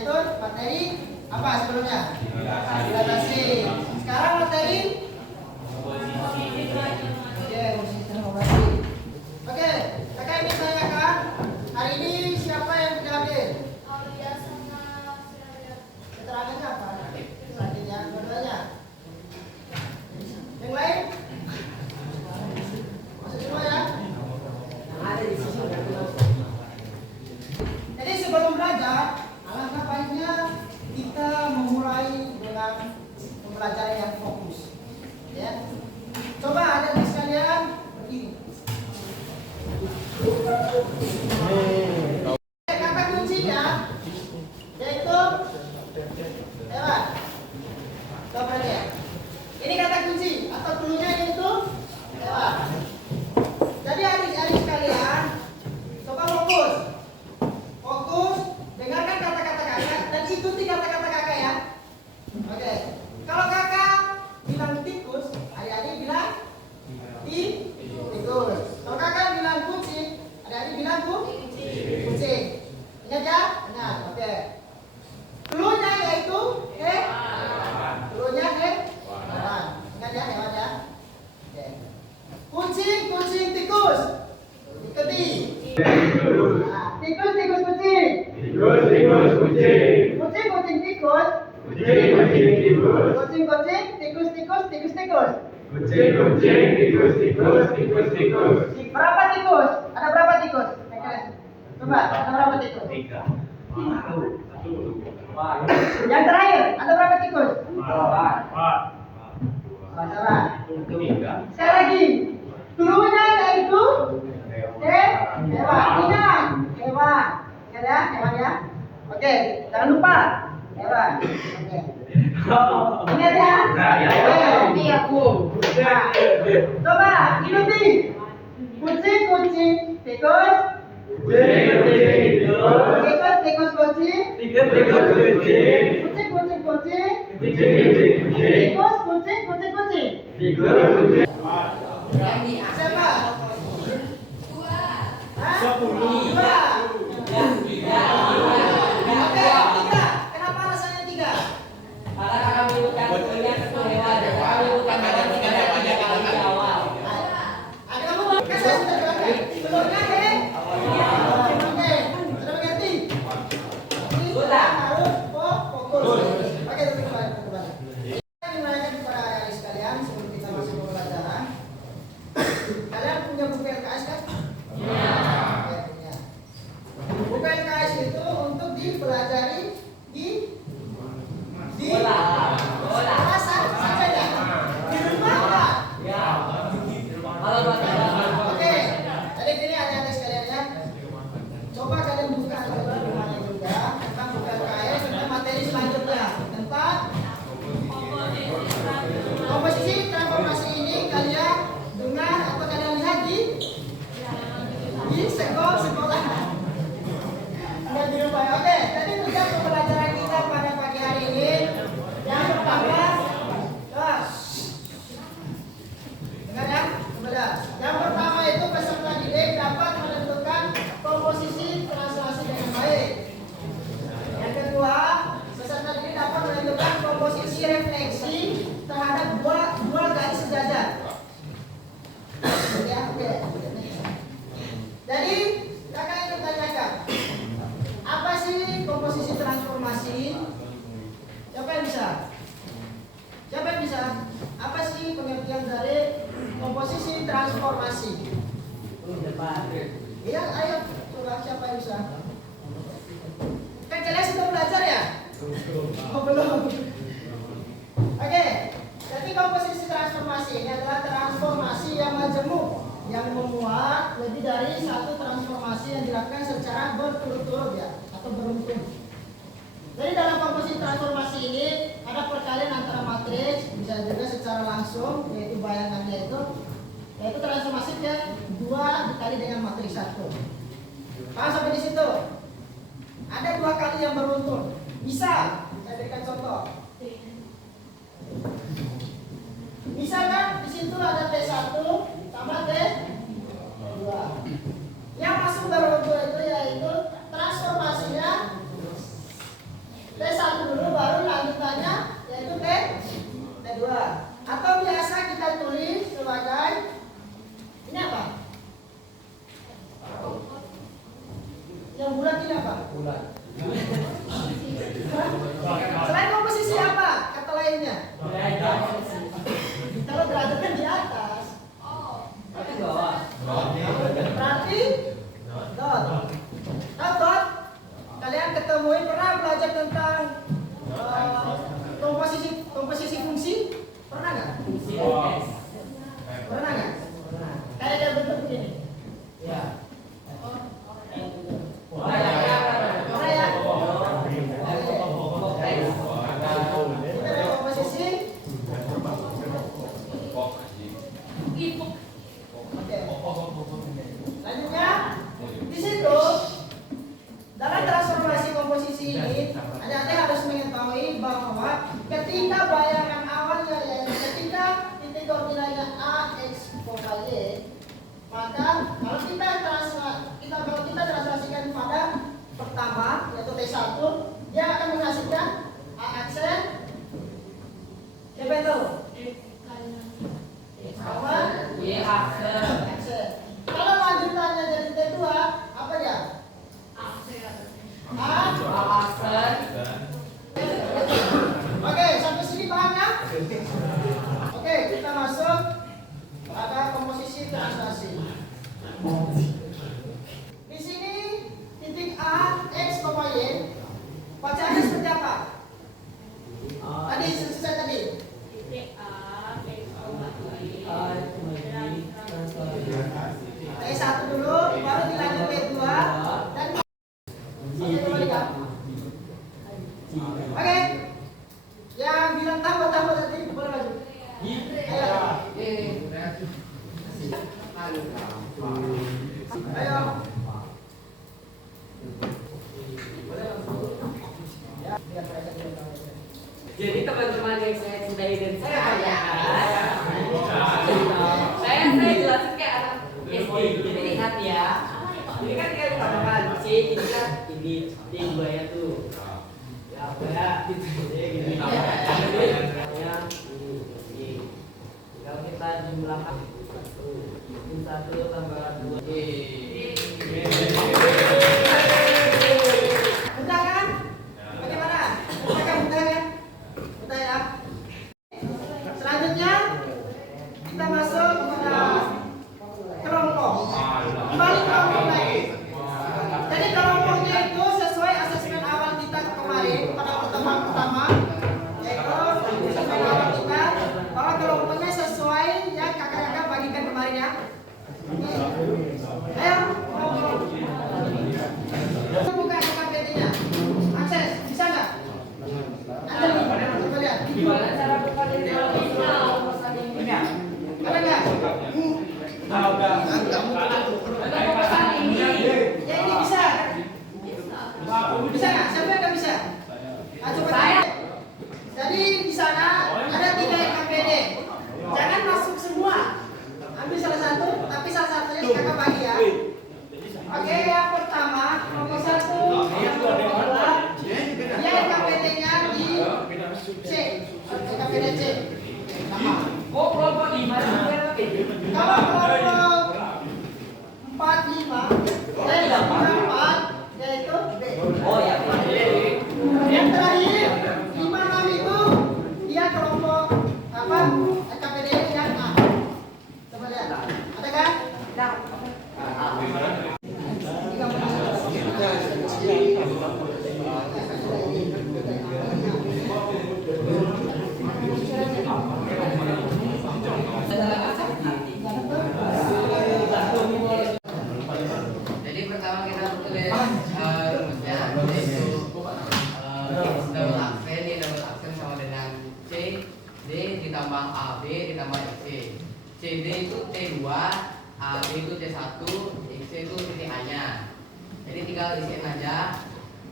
yaitu materi apa sebelumnya? Dilatasi. Sekarang materi Oke, kakak ingin tanyakan, hari ini siapa yang tidak hadir? Aulia sama Surabaya. Keterangannya apa? Selanjutnya, dua-duanya. Yang lain? Masuk semua ya? Jadi sebelum belajar, alangkah baiknya kita memulai dengan pembelajaran yang fokus. Ya. Coba adik sekalian berdiri. Kata kuncinya yaitu lewat. Coba ya. Ini kata kunci atau cluenya yaitu lewat. Jadi adik-adik sekalian, coba fokus. Fokus, dengarkan kata-kata kakak dan ikuti kata-kata kakak ya. Oke. Kalau kakak bilang tikus, adik-adik bilang tikus. Kalau kakak bilang kucing, adik-adik bilang kucing. Ingat ya? Nah, oke. Cluenya yaitu hewan. Cluenya hewan. Ingat ya, hewan ya. Oke. Kucing, kucing, tikus. Ikuti. Nah, tikus, tikus, kucing. Tikus, tikus, kucing. Kucing, kucing, tikus. Kucing, kucing, tikus. Kucing, kucing, tikus, tikus, tikus, tikus. Kucing, kucing, tikus, tikus, tikus, tikus. Berapa tikus? Ada berapa tikus? Coba, ada berapa tikus? 3. Yang terakhir, ada berapa tikus? 4. Salah. 3. Sekali lagi. Cluenya yaitu hewan. Ingat, hewan. Ingat ya, hewan ya. Oke, jangan lupa hewan. Oke. Ingat ya. Ini aku. Nah, coba ikuti. Kucing, kucing, tikus. Kucing, kucing, tikus. Tikus, tikus, kucing. Tikus, tikus, kucing. Kucing, kucing, kucing. Kucing, kucing, kucing. Tikus, kucing, kucing, kucing. Tikus, kucing. Siapa? Hah? 2. Oke, 3. Kenapa alasannya 3? Ada kamu kan saya sudah bilang sebelumnya oke, sudah mengerti? Sudah harus fokus. Oke, teman-teman. Saya ingin menanyakan kepada adik sekalian sebelum kita masuk ke pelajaran. Kalian punya buku LKS kan? Oke, punya. Buku LKS itu untuk dipelajari di kelas saja ya? Di rumah Pak? Oke, jadi gini adik-adik sekalian ya. Coba kalian buka juga rumahnya juga tentang buku LKS tentang materi selanjutnya tentang komposisi transformasi ini kalian dengar atau kalian lihat di sekolah. Enggak di rumah. Oke, jadi tugas pembelajaran kita pada pagi hari ini yang pertama, dengar ya, kemudian yang pertama itu peserta didik dapat menentukan komposisi translasi dengan baik. Yang kedua, peserta didik dapat menentukan komposisi refleksi terhadap dua garis sejajar. Ya, oke. Jadi kakak ingin tanyakan, apa sih komposisi transformasi? Siapa yang bisa? Siapa yang bisa? Apa sih pengertian dari komposisi transformasi? Iya, ayo coba siapa yang bisa? Kan kalian sudah belajar ya? Oh belum. Oke, jadi komposisi transformasi ini adalah transformasi yang majemuk yang memuat lebih dari satu transformasi yang dilakukan secara berturut-turut ya atau beruntun. Jadi dalam komposisi transformasi ini ada perkalian antara matriks, bisa juga secara langsung yaitu bayangannya yaitu transformasinya 2 dikali dengan matriks 1. Paham sampai di situ? Ada 2 kali yang beruntun. Bisa, saya berikan contoh. Misalkan di situ ada T1 sama T2. Yang masuk beruntun itu yaitu transformasinya artinya apa? Selain komposisi apa kata lainnya? Kalau derajat kan di atas. Berarti dot. Tahu dot? Kalian ketemuin pernah belajar tentang komposisi fungsi? Pernah nggak? Pernah nggak? Kayak ada bentuk begini. Ya. Pernah ya? Kita ada komposisi. Oke. Lanjutnya di situ dalam transformasi komposisi ini Anda harus mengetahui bahwa ketika bayangan awalnya ketika titik koordinatnya A X, Y, maka kalau kita translasikan pada pertama yaitu T1, dia akan menghasilkan AX siapa itu? Apa? AX. Kalau lanjutannya jadi T2 apa ya? Oke, sampai sini paham ya? Oke, kita masuk pada komposisi translasi. Di sini titik A, X, Y. Bacaannya seperti apa? Tadi selesai tadi. T1 dulu, baru dilanjut T2 dan oke, yang bilang tambah tadi boleh maju. Ayo. Jadi teman-teman yang saya cintai dan saya banggakan, saya jelasin kayak anak SD. Jadi lihat ya, ini kan kita tambahkan C, ini kan ini D nya tuh. Ya apa ya? Gini. Ya ini. Kalau kita jumlahkan 1 tambah 2. Mudah kan? Bagaimana? Mudah kan? Mudah ya? Selanjutnya kita masuk pada kelompok. Kembali kelompok lagi. Jadi kelompoknya itu sesuai asesmen awal kita kemarin pada pertemuan pertama, yaitu asesmen awal kita bahwa kelompoknya sesuai yang kakak-kakak bagikan kemarin ya. Ayo, buka KKPT-nya. Akses, bisa nggak? Ada nih, coba lihat. Gimana cara buka ini? Ada nggak? Ya ini bisa. Bisa nggak? Siapa yang nggak bisa? Coba saya. Jadi di sana ada 3 KKPD. Jangan masuk semua. Ambil salah satu, tapi salah satunya kakak bagi ya. Oke, yang pertama kelompok 1, yang kelompok 2, dia KKPD-nya di C, KKPD C. Oh, kelompok 5 Kalau kelompok 4, 5, dan 4 yaitu B. Oh ya. Yang terakhir 5, 6 itu dia kelompok apa? KKPD yang A. Coba lihat, ada kan? Jadi pertama kita tulis rumusnya, yaitu double aksen sama dengan C, D ditambah AB ditambah XC. CD itu T2, AB itu T1, XC itu titik A-nya. Jadi tinggal isiin aja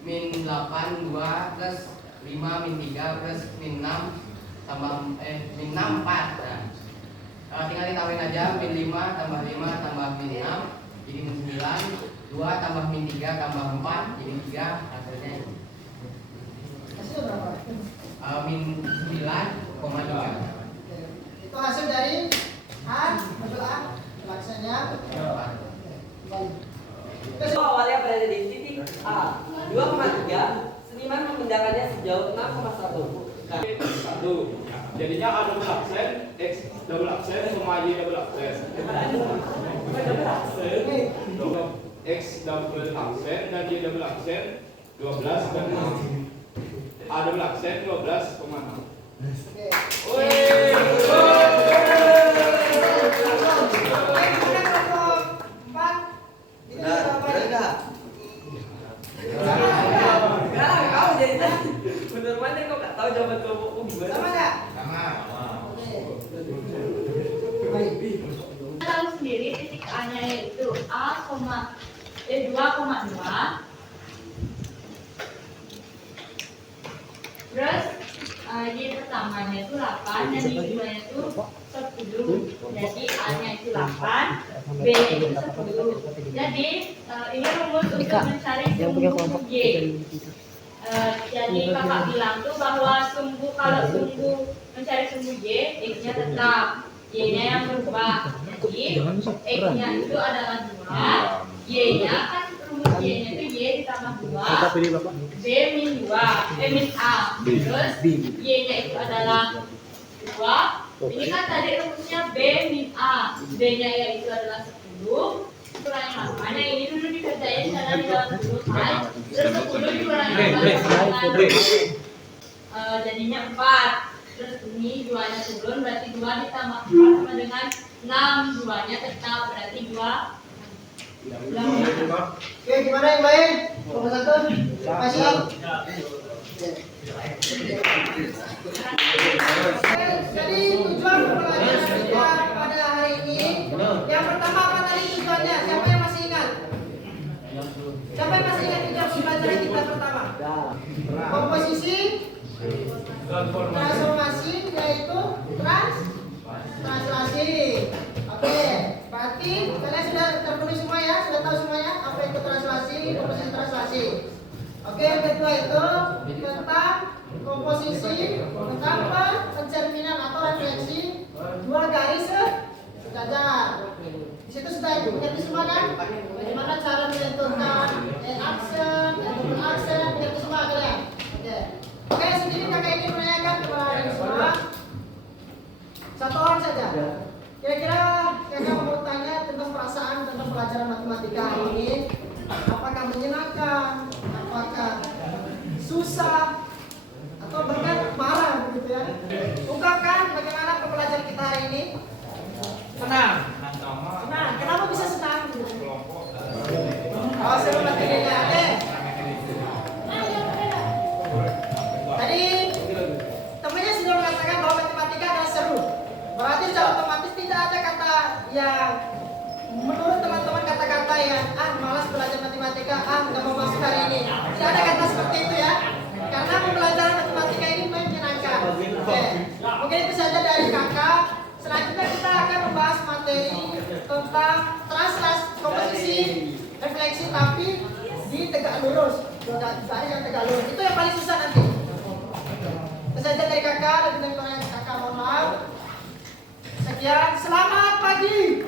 min 8 2 plus 5 min 3 plus min 6 tambah min 6 4. Nah, tinggal ditambahin aja min 5 tambah 5 tambah min 6 jadi min 9, 2 tambah min 3 tambah 4 jadi 3, hasilnya ini. Hasil berapa? Min 9,3. Itu hasil dari A, mobil A, laksanya. Kembali. Itu awalnya berada di titik A. 2,3. Seniman memindahkannya sejauh 6,1. Satu. Jadinya A double aksen, X double aksen, sama Y double aksen. X double aksen dan Y double aksen 12 dan 6. A double aksen 12,6. Kau jadi bener mana kau nggak tahu jawaban kelompokmu gimana? Sama nggak? Tahu sendiri titik A-nya yaitu 2,2. Terus Y pertamanya itu 8 dan Y keduanya itu 10. Jadi A-nya itu 8, B-nya itu 10. Jadi ini rumus untuk mencari sumbu Y. Jadi kakak bilang tuh bahwa kalau sumbu mencari sumbu Y, X-nya tetap, Y-nya yang berubah. Jadi X-nya itu adalah 2, Y-nya kan rumus Y-nya itu Y ditambah 2, B min 2, min A. Terus Y-nya itu adalah 2. Ini kan tadi rumusnya B min A, B-nya yaitu adalah 10. Kurangin 8, yang ini dulu dikerjain karena di dalam 10 kan. Terus 10 dikurangin 8 jadinya 4. Terus ini 2-nya turun, berarti 2 ditambah 4 sama dengan 6. 2-nya tetap, berarti 2. Oke, gimana yang lain? Nomor 1? Masih? Jadi tujuan pembelajaran kita pada hari ini, yang pertama apa tadi tujuannya? Siapa yang masih ingat? Siapa yang masih ingat tujuan pembelajaran kita pertama? Komposisi, transformasi, yaitu translasi. Oke, berarti kalian sudah terpenuhi semua ya? Sudah tahu semuanya apa itu translasi, komposisi, translasi. Oke, yang kedua itu tentang komposisi, tentang pencerminan atau refleksi dua garis sejajar. Di situ sudah mengerti semua kan? Bagaimana cara menentukan aksen, double aksen, mengerti semua kalian? Oke, sendiri kakak ingin menanyakan kepada kalian semua satu orang saja. Kira-kira kakak mau tanya tentang perasaan tentang pelajaran matematika hari ini. Apakah menyenangkan? Apakah susah? Atau bahkan marah begitu ya? Ungkapkan bagaimana pembelajaran kita hari ini. Senang. Senang. Kenapa bisa senang? Oh, seru materinya. Oke. Tadi temannya sudah mengatakan bahwa matematika adalah seru. Berarti secara otomatis tidak ada kata yang menurut teman-teman kata-kata yang malas belajar matematika, nggak mau masuk hari ini. Tidak ada kata seperti itu ya. Karena pembelajaran matematika ini menyenangkan. Oke. Mungkin itu saja dari kakak. Selanjutnya kita akan membahas materi tentang translasi, komposisi, refleksi tapi di tegak lurus. Garis yang tegak lurus. Itu yang paling susah nanti. Itu saja dari kakak dan dari kakak, mohon maaf. Sekian, selamat pagi.